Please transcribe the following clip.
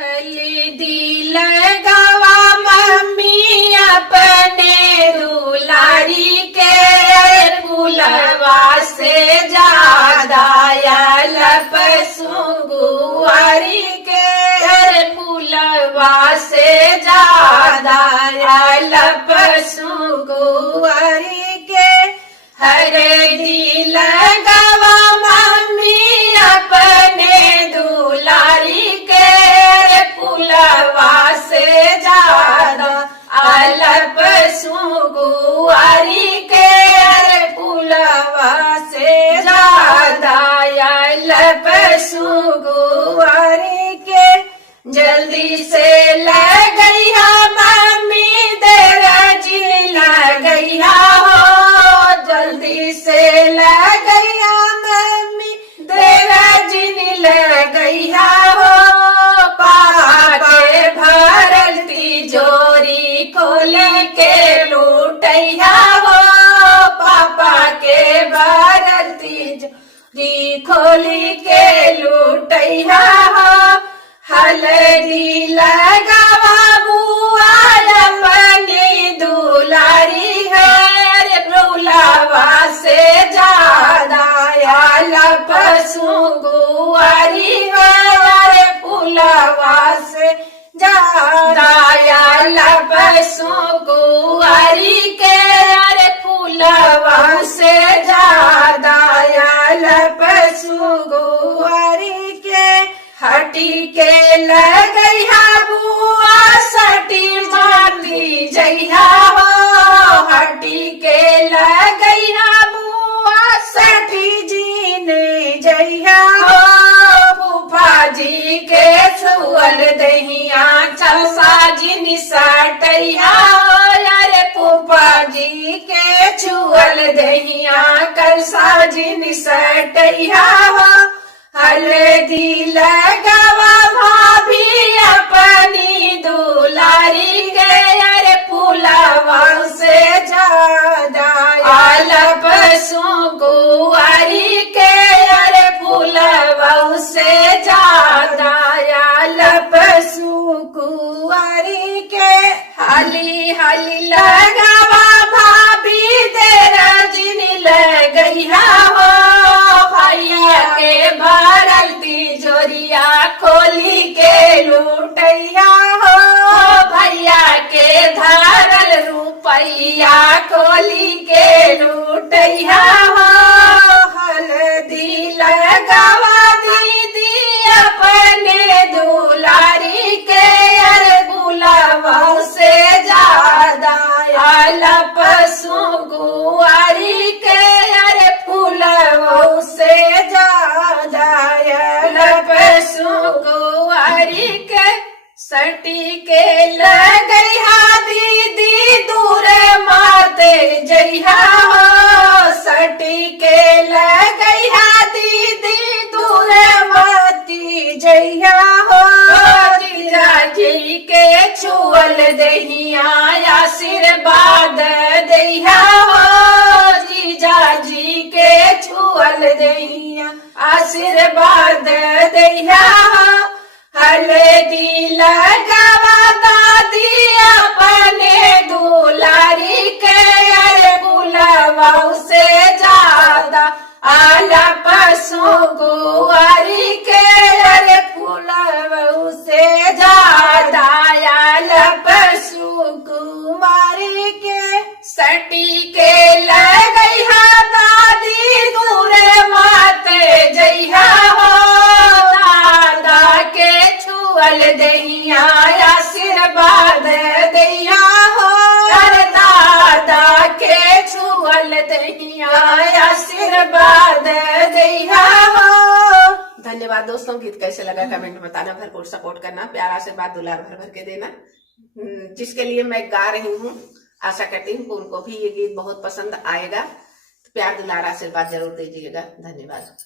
हल्दी लगावा मम्मी अपने दुलारी के फुलवा से ज्यादा लप सुगुआरी के फुलवा से ज्यादा लप सुगुआरी के हल्दी लगावा मम्मी अपने दुलारी के फुलवा से ज्यादा अलप सुगुआरी के फुलवा से ज्यादा अलप सुगुआरी के जल्दी से लगैया मम्मी तेरा जिन लगैया हो जल्दी से लगैया मम्मी तेरा जिन लगैया हो पाके भरल तिजोरी खोल के लूटैया हो पापा के भरल तिजोरी खोल के लूटैया हो हल्दी लगावा बुआ अपनी दुलारी है फुलवा से ज्यादा लप सुगुआरी है फुलवा से ज्यादा लप सुगुआरी के फुलवा से ज्यादा लप सुगुआरी के हटी के लगैया बुआ सटी माती जइया हो हटी के लगैया बुआ सटी जीने जइया हो फूफा जी के छुअल दहिया चलसा जिन सटैया हो यारे फूफा जी के छुअल दहिया कलसा जिन सटैया हो हल्दी लगावा भाभी अपनी दुलारी के फुलवा से ज्यादा लप सुगुआरी के फुलवा से ज्यादा लप सुगुआरी के हाली हाली लगावा भाभी तेरा जिन लगैया हो भैया के भरल तिजोरिया खोली के लूटैया हो भैया के धरल रुपैया खोली के लूटैया हो हल्दी लगावा दीदी अपने दुलारी के फुलवा से ज्यादा लप सुगुआरी के फुलवा से ज्यादा लप सुगुआरी के सटी के लगैया दीदी दूर माते जइया हो सटी के लगैया दीदी दूर माती जइया हो जीजा जी के छुअल दहिया आशीर्वाद दहिया हो जीजा जी के छुअल दहिया आशीर्वाद दहिया हो हल्दी लगावा दादी अपने दुलारी के फुलवा से ज्यादा लप सुगुआरी के फुलवा से ज्यादा लप सुगुआरी के सटी के लगैया दादी दूर माते जइया हो दादा के छुअल दहिया आशीर्वाद दहिया हो दादा के छुअल दहिया आशीर्वाद दहिया हो। धन्यवाद दोस्तों, गीत कैसे लगा कमेंट में बताना, भरपूर सपोर्ट करना, प्यार आशीर्वाद दुलार भर भर के देना। जिसके लिए मैं गा रही हूँ आशा करती हूँ उनको भी ये गीत बहुत पसंद आएगा। प्यार दुलार आशीर्वाद जरूर दीजिएगा। धन्यवाद।